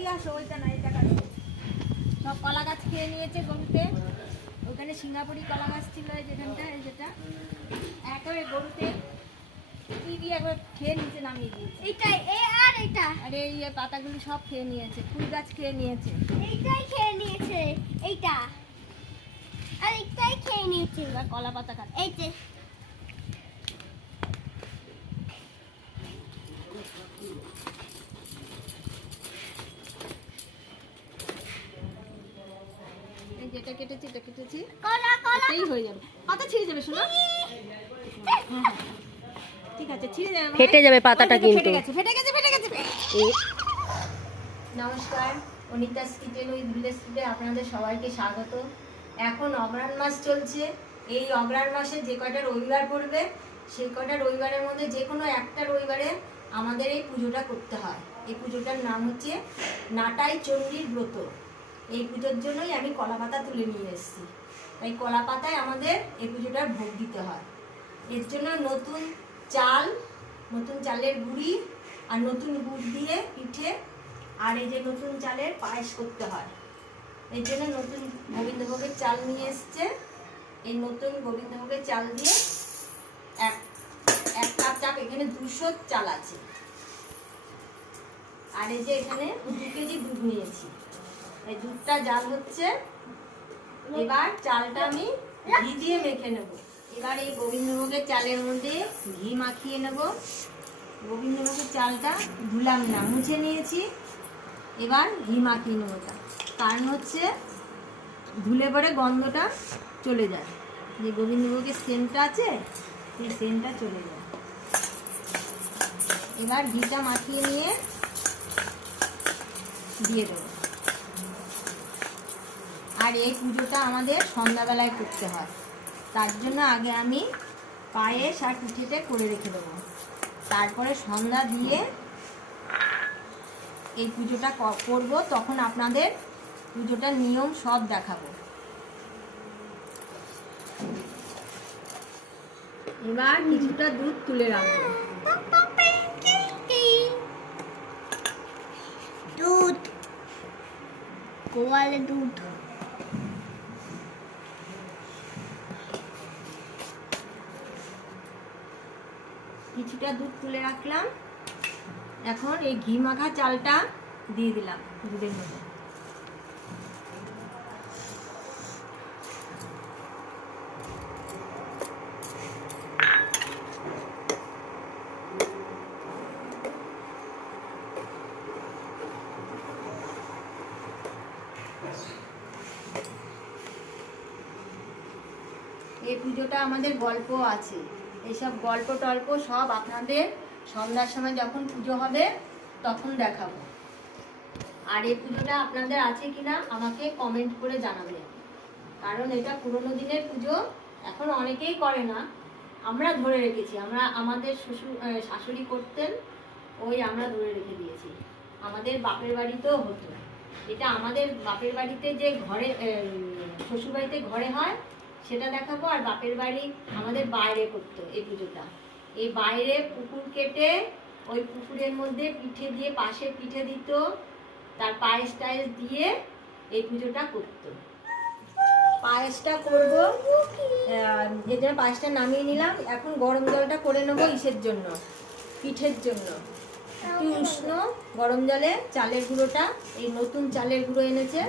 এদিকে আসো ওইটা না এটা কাটো সব কলা গাছ খেয়ে নিয়েছে গরুতে। ওখানে সিঙ্গাপুরি কলা গাছ ছিল এই যেখানটা যেটা। একেবারে গরুতে টিভি একবার খেয়ে নিচে নামিয়ে দিয়েছে। এইটাই এ আর এটা আর এই পাতাগুলি সব খেয়ে নিয়েছে ফুল গাছ খেয়ে নিয়েছে। এইটাই খেয়ে নিয়েছে এইটা। আর এইটাই খেয়ে নিয়েছে। কলা পাতা কাট এই যে এই যেটা কেটেছি এটা কলা কলা। এতেই হয়ে যাবে। পাতা ছিঁড়ে যাবে শোনো। ঠিক আছে ছিঁড়ে যাবে ভাই। ফেটে যাবে পাতাটা দেখো, ফেটে গেছে ফেটে গেছে ফেটে গেছে। নমস্কার অনিতাস কিচেন উইথ ভিলেজ আপনাদের সবাইকে স্বাগত। এখন অগ্রাণ মাস চলছে। এই অগ্রাণ মাসে যে কয়টা রবিবার পড়বে সেই কয়টা রবিবারের মধ্যে যে কোনো একটা রবিবারে আমাদের এই পুজোটা করতে হয়। এই পুজোটার নাম হচ্ছে নাটাই চণ্ডীর ব্রত। এই পুজোর জন্যই আমি কলা পাতা তুলে নিয়ে এসেছি। তাই কলা পাতায় আমাদের এই পুজোটার ভোগ দিতে হয়। এর জন্য নতুন চাল, নতুন চালের গুঁড়ি আর নতুন গুড় দিয়ে পিঠে আর এই যে নতুন চালের পায়েস করতে হয়। এই জন্য নতুন গোবিন্দভোগের চাল নিয়ে এসছে। এই নতুন গোবিন্দভোগের চাল দিয়ে এক এক কাপ চাপ এখানে দুশো চাল আছে। আর এই যে এখানে দু কেজি দুধ নিয়েছি। এই দুধটা জাল হচ্ছে এবার চালটা আমি ঘি দিয়ে মেখে নেব। এবার এই গোবিন্দভোগের চালের মধ্যে ঘি মাখিয়ে নেব। গোবিন্দভোগের চালটা ধুলাম না, মুছে নিয়েছি। এবার ঘি মাখিয়ে নেব কারণ হচ্ছে ধুলে পরে গন্ধটা চলে যায়। যে গোবিন্দভোগের সেন্টটা আছে, সেই সেন্টটা চলে যায়। এবার ঘিটা মাখিয়ে নিয়ে দিয়ে দেবো। আর এই পুজোটা আমাদের সন্ধ্যাবেলায় করতে হয়। তার জন্য আগে আমি পায়েস আর পিঠেতে করে রেখে দেবো। তারপরে সন্ধ্যা দিয়ে এই পুজোটা করব, তখন আপনাদের পুজোটার নিয়ম সব দেখাবো। এবার কিছুটা দুধ তুলে রাখব দুধ। গোয়ালে দুধ। কিছুটা দুধ তুলে রাখলাম। এখন এই ঘি মাখা চালটা দিয়ে দিলাম দুধের মধ্যে। এই পুজোটা আমাদের গল্প আছে। এইসব গল্প টল্প সব আপনাদের সন্ধ্যার সময় যখন পুজো হবে, তখন দেখাবো। আর এই পুজোটা আপনাদের আছে কিনা আমাকে কমেন্ট করে জানাবেন। কারণ এটা পুরোনো দিনের পুজো, এখন অনেকেই করে না। আমরা ধরে রেখেছি, আমরা আমাদের শ্বশুর শাশুড়ি করতেন, ওই আমরা ধরে রেখে দিয়েছি। আমাদের বাপের বাড়িতেও হতো। এটা আমাদের বাপের বাড়িতে যে ঘরে শ্বশুর বাড়িতে ঘরে হয় সেটা দেখাবো আর বাপের বাড়ি আমাদের বাইরে করতো এই পুজোটা। এই বাইরে পুকুর কেটে ওই পুকুরের মধ্যে পিঠে দিয়ে পাশে পিঠে দিত, তার পায়েস টায়েস দিয়ে এই পুজোটা করতো। পায়েসটা করব যে জন্য পায়েসটা নামিয়ে নিলাম। এখন গরম জলটা করে নেব ইসের জন্য, পিঠের জন্য। একটু উষ্ণ গরম জলে চালের গুঁড়োটা, এই নতুন চালের গুঁড়ো এনেছে,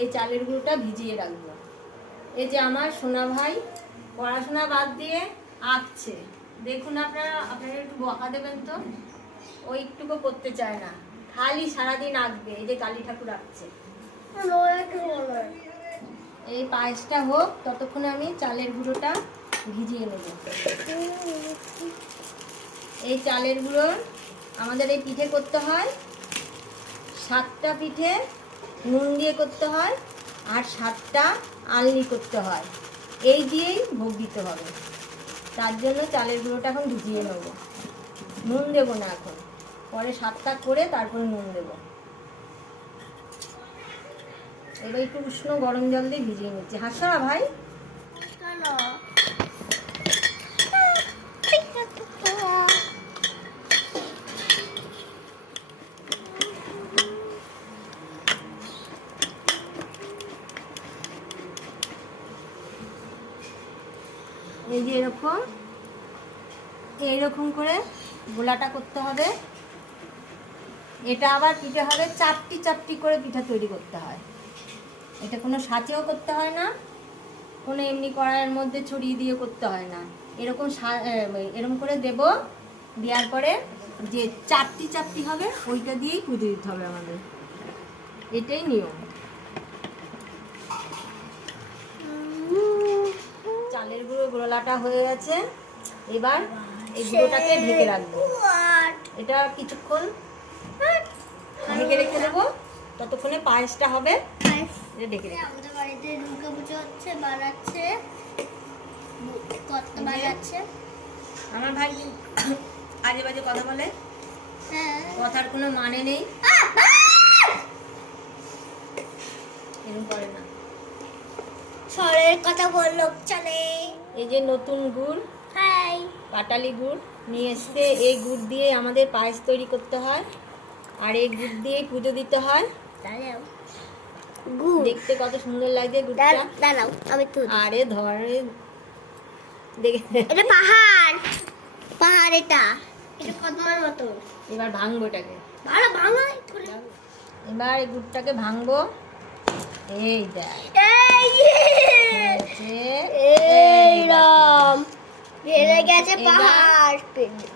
এই চালের গুঁড়োটা ভিজিয়ে রাখব। এই যে আমার সোনা ভাই পড়াশোনা বাদ দিয়ে আঁকছে। দেখুন আপনারা আপনারা একটু বকা দেবেন তো? ও একটুকু করতে চায় না। খালি সারাদিন আঁকবে, এই যে কালী ঠাকুর আঁকছে। এই পায়েসটা হোক, ততক্ষণে আমি চালের গুঁড়োটা ভিজিয়ে নেব। এই চালের গুঁড়ো আমাদের এই পিঠে করতে হয়। সাতটা পিঠে নুন দিয়ে করতে হয়। আর সাতটা আলনি করতে হয়। এই দিয়েই ভোগ দিতে হবে। তার জন্য চালের গুঁড়োটা এখন ভিজিয়ে নেব। নুন দেবো না এখন। পরে সাতটা করে তারপরে নুন দেবো। এবার একটু উষ্ণ গরম জল দিয়ে ভিজিয়ে নিচ্ছি। হাসা ভাই চলো এই যে এরকম এইরকম করে গোলাটা করতে হবে। এটা আবার পিঠে হবে চারটি চারটি করে পিঠা তৈরি করতে হয়। এটা কোনো সাঁচেও করতে হয় না, কোনো এমনি কড়াইয়ের মধ্যে ছড়িয়ে দিয়ে করতে হয় না। এরকম এরকম করে দেব, দেওয়ার পরে যে চারটি চাপটি হবে ওইটা দিয়েই পুজো দিতে হবে আমাদের। এটাই নিয়ম। চালের গুঁড়ো গোলাটা হয়ে গেছে। এবার এই গুঁড়োটাকে ঢেকে রাখব। এটা কিছুক্ষণ। ঢেকে রেখে দেবো। ততক্ষণে পায়েসটা হবে। ঢেকে রেখে আমাদের বাড়িতে দুর্গা পুজো হচ্ছে বানাচ্ছে কত বানাচ্ছে। আমার ভাই আজে বাজে কথা বলে। হ্যাঁ। কথার কোনো মানে নেই। এরকম করে না। সরের কথা বলল চলে। এই যে নতুন গুড়। হাই পাটালি গুড় নিয়ে এসে এই গুড় দিয়ে আমাদের পায়েস তৈরি করতে হয়। আর এই গুড় দিয়েই পুজো দিতে হয়। দেখতে কত সুন্দর লাগছে গুড়টা। দাঁড়াও আমি আরে ধরে। দেখে। এটা পাহাড়। পাহাড় এটা। এটা পদ্মার মতো। এবার ভাঙবো এটাকে। ভালো এবার এই গুড়টাকে ভাঙবো। এই দেখ। এই এই রাম ভেঙে গেছে পাহাড়।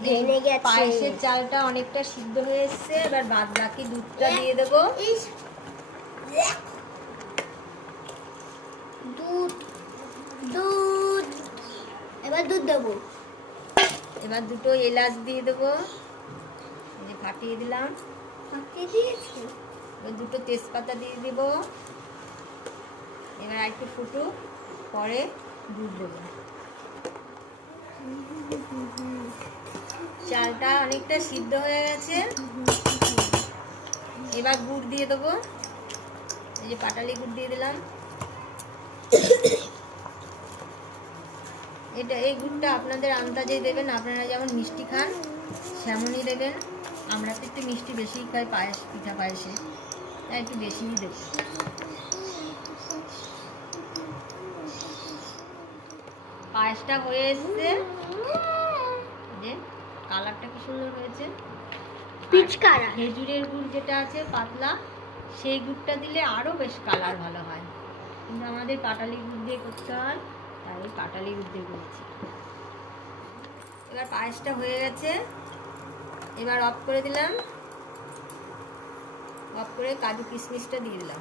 ভেঙে গেছে। পায়েসের চালটা অনেকটা সিদ্ধ হয়ে এসছে। এবার বাদ বাকি দুধটা দিয়ে দেবো। দুধ। দুধ। এবার দুধ দেবো। এবার দুটো এলাচ দিয়ে দেবো। যে ফাটিয়ে দিলাম। ফাটিয়ে দিয়েছি? এবার দুটো তেজপাতা দিয়ে দেব। এবার একটু ফুটুক পরে দুধ দেবো। চালটা অনেকটা সিদ্ধ হয়ে গেছে। এবার গুড় দিয়ে দেবো। এই যে পাটালি গুড় দিয়ে দিলাম। এটা, এই গুড়টা আপনাদের আন্দাজেই দেবেন। আপনারা যেমন মিষ্টি খান, সেমনই দেবেন। আমরা তো একটু মিষ্টি বেশিই খাই, পায়েস, পিঠা পায়েসে। তাই একটু বেশিই দেবো। পায়েসটা হয়ে এসছে। যে কালারটা কি সুন্দর হয়েছে? পিচকারা। খেজুরের গুড় যেটা আছে পাতলা সেই গুড়টা দিলে আরও বেশ কালার ভালো হয়। কিন্তু আমাদের পাটালি গুড় দিয়ে করতে হয় তাই পাটালি গুড় দিয়ে করেছি। এবার পায়েসটা হয়ে গেছে। এবার অফ করে দিলাম। অফ করে কাজু কিশমিশটা দিয়ে দিলাম।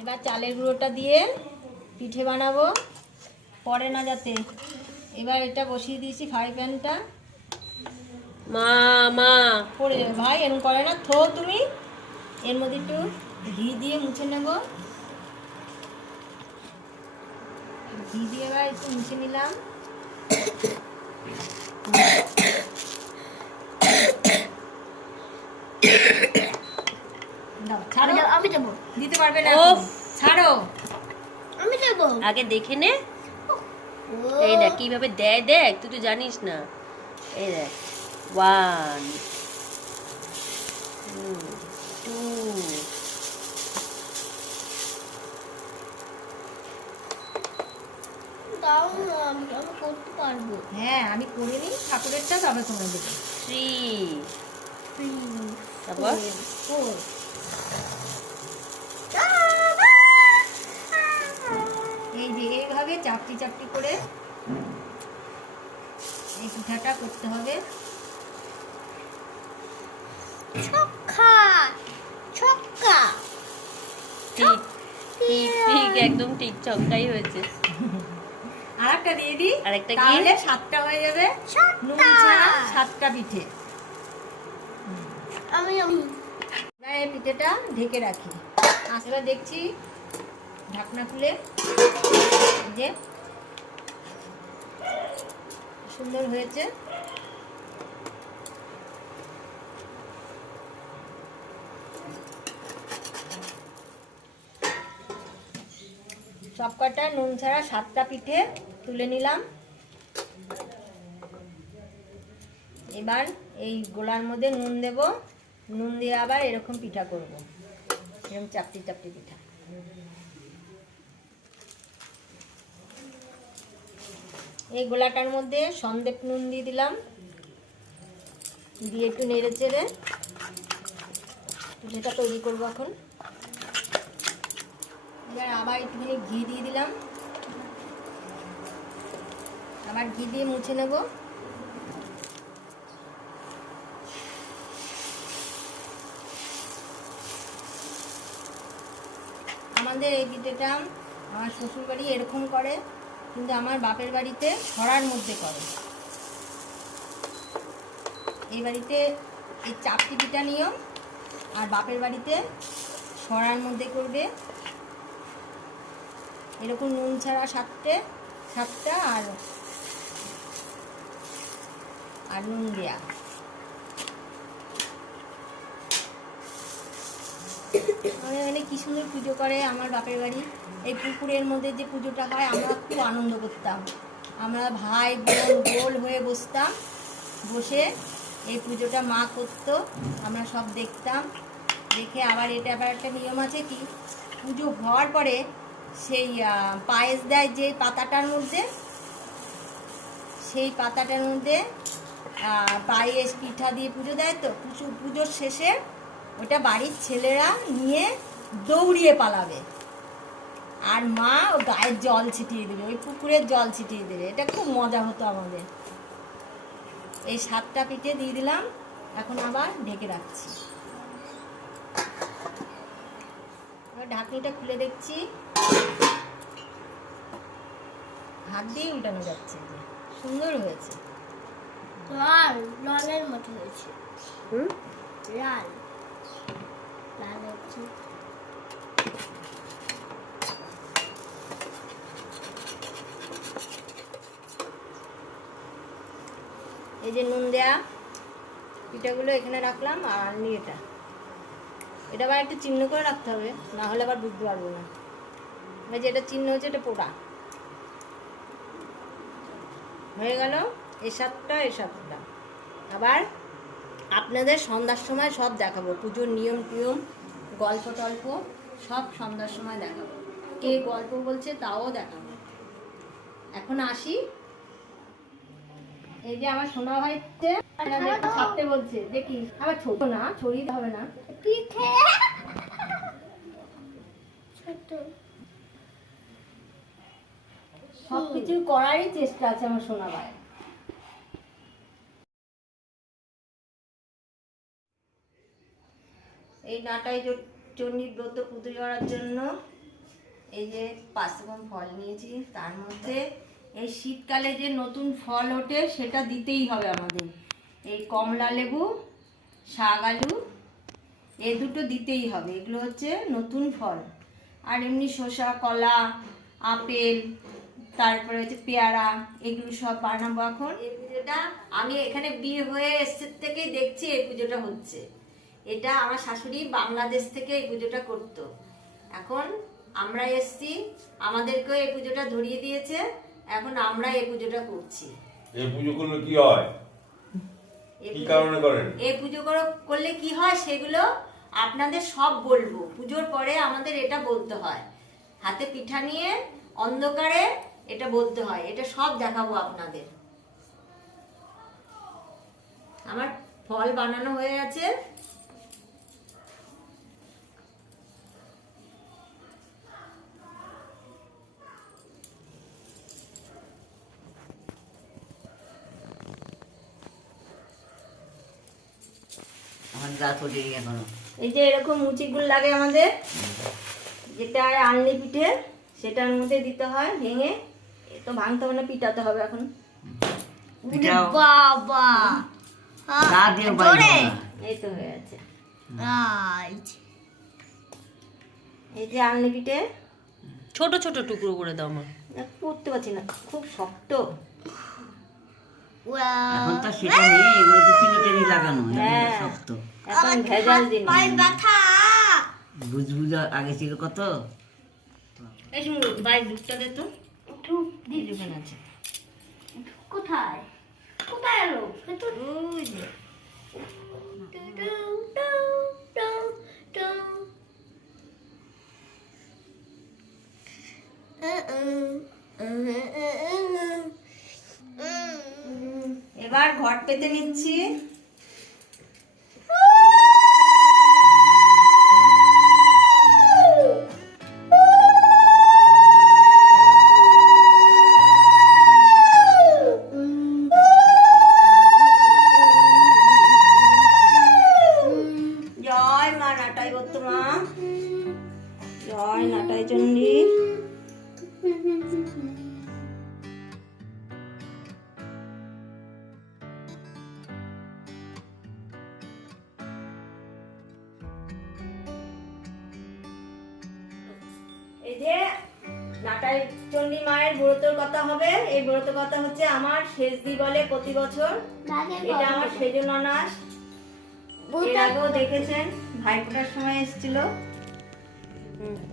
এবার চালের গুঁড়োটা দিয়ে পিঠে বানাবো। পরে না যাতে। এবার এটা বসিয়ে দিয়েছি ফ্রাই প্যানটা। মা মা। পড়ে যাবে। ভাই এরকম করে না। থো তুমি। এর মধ্যে একটু ঘি দিয়ে মুছে নেব। ঘি দিয়ে এবার একটু মুছে নিলাম দাও, ছাড়ো আমি দেবো দিতে পারবে না। ওফ। ছাড়ো। আমি দেবো আগে দেখে নে। এই দেখ কীভাবে দেয় দেখ তুই তো জানিস না। এই দেখ ওয়ান টু দাও না আমি আমি করতে পারব। হ্যাঁ আমি করে নিই ঠাকুরেরটা তবে করে দেবো। থ্রি তারপর? ফোর এইভাবে চাপটি চাপটি করে এই পিঠাটা করতে হবে। ছক্কা ছক্কা। ঠিক ঠিক ঠিক একদম ঠিক চমকাই হয়েছে। আর একটা দিয়ে দিই। আরেকটা? তাহলে সাতটা হয়ে যাবে। নুন ছাড়া সাতটা পিঠে। আমি আমি এই পিঠেটা ঢেকে রাখি। এবার দেখছি ঢাকনা খুলে। যে সুন্দর হয়েছে। সব কটা নুন ছাড়া সাতটা পিঠে তুলে নিলাম। এবার এই গোলার মধ্যে নুন দেব। নুন দিয়ে আবার এরকম পিঠা করব। এরকম চাপটি চাপটি পিঠা। এই গোলাটার মধ্যে সন্দেপ নুন দিয়ে দিলাম। দিয়ে একটু নেড়ে চেড়ে পিঠেটা তৈরি করব এখন। এবার আবার একটুখানি ঘি দিয়ে দিলাম। আবার ঘি দিয়ে মুছে নেব। আমাদের এই পিঠেটা আমার শ্বশুরবাড়ি এরকম করে। কিন্তু আমার বাপের বাড়িতে ছড়ার মধ্যে করে। এই বাড়িতে এই চাপটি পিঠা নিয়ম, আর বাপের বাড়িতে ছড়ার মধ্যে করবে। এরকম নুন ছাড়া সাতটে, সাতটা আর আর নুন দেয়া। আমাদের এখানে কি সুন্দর পুজো করে আমার বাপের বাড়ি। এই পুকুরের মধ্যে যে পুজোটা হয়, আমরা খুব আনন্দ করতাম। আমরা ভাই বোন গোল হয়ে বসতাম, বসে এই পুজোটা মা করতো, আমরা সব দেখতাম। দেখে আবার এটা আবার একটা নিয়ম আছে কি, পুজো হওয়ার পরে সেই পায়েস দেয় যে পাতাটার মধ্যে, সেই পাতাটার মধ্যে পায়েস, পিঠা দিয়ে পুজো দেয় তো। পুজো, পুজোর শেষে ওটা বাড়ির ছেলেরা নিয়ে দৌড়িয়ে পালাবে। আর মা ও গায়ের জল ছিটিয়ে দেবে ওই পুকুরের জল ছিটিয়ে দেবে। এটা খুব মজা হতো আমাদের। এই সাতটা পিঠে দিয়ে দিলাম এখন আবার ঢেকে রাখছি। এবার ঢাকনিটা খুলে দেখছি। হাত দিয়ে উল্টানো যাচ্ছে যে সুন্দর হয়েছে। লাল লালের মতো হয়েছে। হুম? লাল। এই যে নুন দেয়া, পিঠাগুলো এখানে রাখলাম আর নি এটা। এটা আবার একটু চিহ্ন করে রাখতে হবে, না হলে আবার বুঝতে পারব না। এই যে এটা চিহ্ন হচ্ছে, এটা পোড়া। হয়ে গেল এই সাতটা এই সাতটা আবার আপনাদের সন্ধ্যার সময় সব দেখাবো। পুজোর নিয়ম টিয়ম গল্প টল্প সব সন্ধ্যার সময় দেখাবো। কে গল্প বলছে তাও দেখাবো। এখন আসি। এই যে আমার সোনা ভাইতে ছাড়তে বলছে যে কি? আবার ছোট না ছড়িয়ে হবে না। পিঠে। ছোট। সব কিছু করারই চেষ্টা আছে আমার সোনা ভাই এই নাটাই চণ্ডীর ব্রত পুজো করার জন্য এই যে পাঁচ রকম ফল নিয়েছি, তার মধ্যে এই শীতকালে যে নতুন ফল ওঠে সেটা দিতেই হবে আমাদের। এই কমলা লেবু, শাক আলু, এ দুটো দিতেই হবে, এগুলো হচ্ছে নতুন ফল। আর এমনি শসা, কলা, আপেল, তারপরে হচ্ছে পেয়ারা, এগুলো সব বানাবো এখন। এই পুজোটা আমি এখানে বিয়ে হয়ে এসছে থেকেই দেখছি এই পুজোটা হচ্ছে। এটা আমার শাশুড়ি বাংলাদেশ থেকে এই পুজোটা করতো। এখন আমরা এসছি আমাদেরকেও এই পুজোটা ধরিয়ে দিয়েছে এখন আমরা এই পুজোটা করছি। এই পুজো করলে কি হয়? কি কারণে করেন? এই পুজো করলে কি হয় সেগুলো আপনাদের সব বলব। পুজোর পরে আমাদের এটা বলতে হয়। হাতে পিঠা নিয়ে অন্ধকারে এটা বলতে হয়। এটা সব দেখাবো আপনাদের। আমার ফল বানানো হয়ে আছে। আমার ফোটেনি এখনও। এই যে এরকম মুচিগুলো লাগে আমাদের যেটা আনলি পিঠে সেটার মধ্যে দিতে হয় ভেঙে তো ভাঙতে হবে না পিটাতে হবে এখন। বাবা! গা দিয়ে বাইরে জোরে! হবে না। এই তো হয়ে আছে এই যে আনলি পিঠে। ছোট ছোট টুকরো করে দাও মা। করতে পারছি না খুব শক্ত। এখন তো সেটা নেই এগুলো তো লাগানো হ্যাঁ। শক্ত। এখন ভেজাল দিন আগে ছিল কত? এই ভাই দে তো। আচ্ছা। কোথায়? কোথায় এবার ঘর পেতে নিচ্ছি। জয় মা নাটাই বর্তমা জয় নাটাই চণ্ডী চণ্ডী মায়ের ব্রতর কথা হবে। এই ব্রত কথা হচ্ছে আমার শেষ দি বলে প্রতি বছর। এটা আমার সেজন অনাস এর আগেও দেখেছেন ভাইফোঁটার সময় এসেছিল। আওয়াজ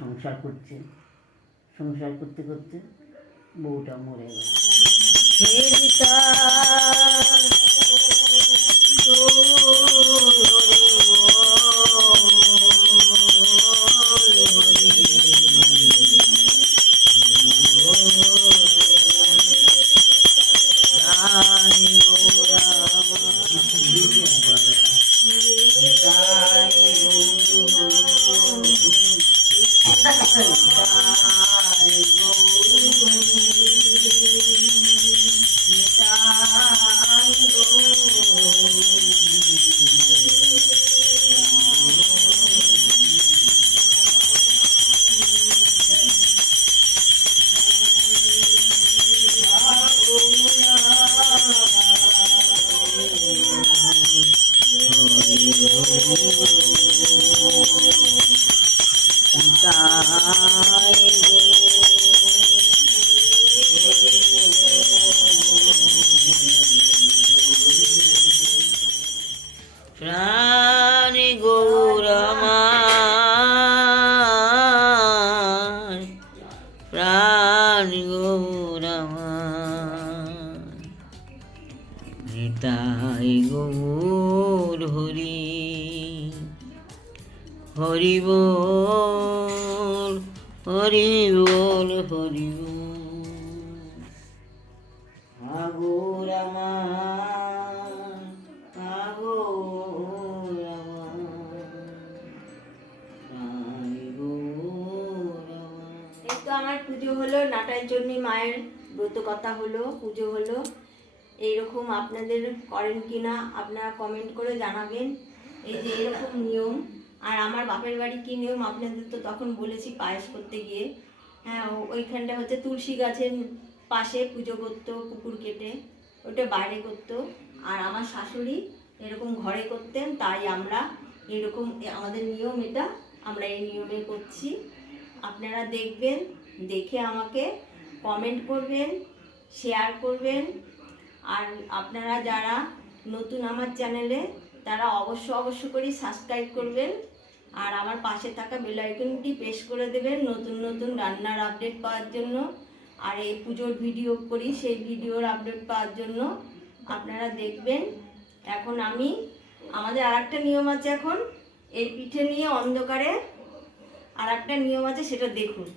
সংসার করছে। সংসার করতে করতে বউটা মরে গেল। প্রাণ আমার পুজো হলো নাটাই জন্য মায়ের ব্রত কথা হলো, পুজো হলো। এইরকম আপনাদের করেন কি না আপনারা কমেন্ট করে জানাবেন। এই যে এরকম নিয়ম। আর আমার বাপের বাড়ি কী নিয়ম? আপনাদের তো তখন বলেছি পায়েস করতে গিয়ে। হ্যাঁ ওইখানটা হচ্ছে তুলসী গাছের পাশে পুজো করতো, পুকুর কেটে। ওটা বাইরে করতো। আর আমার শাশুড়ি এরকম ঘরে করতেন, তাই আমরা এরকম আমাদের নিয়ম এটা। আমরা এই নিয়মে করছি। আপনারা দেখবেন দেখে আমাকে কমেন্ট করবেন শেয়ার করবেন। আর আপনারা যারা নতুন আমার চ্যানেলে তারা অবশ্য অবশ্য করে সাবস্ক্রাইব করবেন। আর আমার পাশে থাকা বেল আইকনটি প্রেস করে দেবেন নতুন নতুন রান্নার আপডেট পাওয়ার জন্য। আর এই পুজোর ভিডিও করি, সেই ভিডিওর আপডেট পাওয়ার জন্য। আপনারা দেখবেন, এখন আমি, আমাদের আর একটা নিয়ম আছে এখন, এই পিঠে নিয়ে অন্ধকারে আর একটা নিয়ম আছে সেটা দেখুন।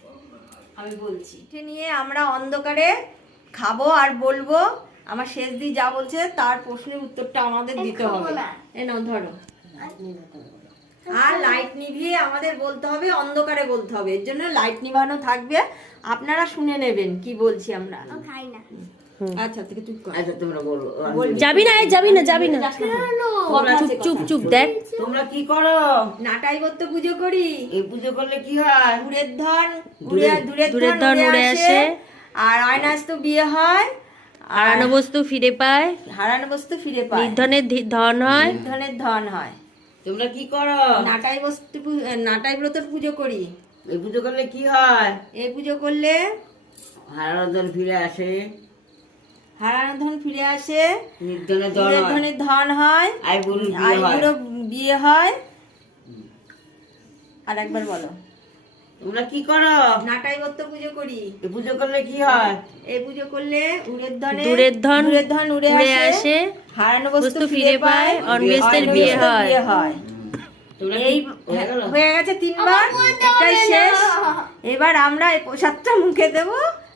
আমি বলছি। পিঠে নিয়ে আমরা অন্ধকারে খাব আর বলব আমার শেষ দি যা বলছে তার প্রশ্নের উত্তরটা আমাদের দিতে হবে। এ নাও ধরো। আর লাইট নিভিয়ে আমাদের বলতে হবে অন্ধকারে বলতে হবে। এর জন্য লাইট নিভানো থাকবে। আপনারা শুনে নেবেন কি বলছি আমরা। খাই না। আচ্ছা থেকে চুপ কর। আচ্ছা তোমরা বলো যাবি না যাবি না যাবি না। চুপ চুপ চুপ দেখ। তোমরা কি করো? নাটাই করতে পুজো করি। এই পুজো করলে কি হয়? দূরের ধন দূরের ধন ধন উড়ে আসে। আর আয়নাস তো বিয়ে হয়। হারানো বস্তু ফিরে পায়। হারানো বস্তু ফিরে পায়। নির্ধনের ধন হয়। ধনের ধন হয়। তোমরা কি করো? নাটাই বস্তু নাটাই ব্রতর পুজো করি। এই পুজো করলে কি হয়? এই পুজো করলে হারানো দল ফিরে আসে। হারানো ধন ফিরে আসে। হয়। ধনের ধন হয়। আই বিয়ে হয়। হয়। আর একবার বলো। তোমরা কি করো? নাটাই বত্ত পুজো করি। পুজো করলে কি হয়? এই পুজো করলে উড়ের ধনে দূরের ধন দূরের ধন উড়ে আসে। হারানো বস্তু ফিরে পায়। অন্বেষের বিয়ে হয়। হয়। এই হয়ে গেছে তিনবার। এটাই শেষ। এবার আমরা এই প্রসাদটা মুখে দেব।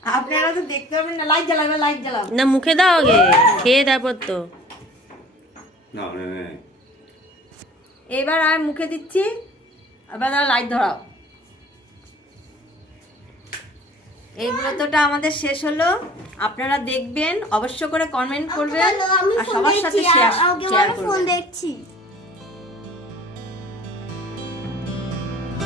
আপনারা তো দেখতে পাবেন না লাইট জ্বালাবে লাইট জ্বালাও। না মুখে দাও আগে খেয়ে তারপর তো। না না না এবার আমি মুখে দিচ্ছি এবার লাইট ধরাও। এই ব্রতটা আমাদের শেষ হলো। আপনারা দেখবেন অবশ্য করে কমেন্ট করবেন আর সবার সাথে শেয়ার শেয়ার করবেন। দেখছি।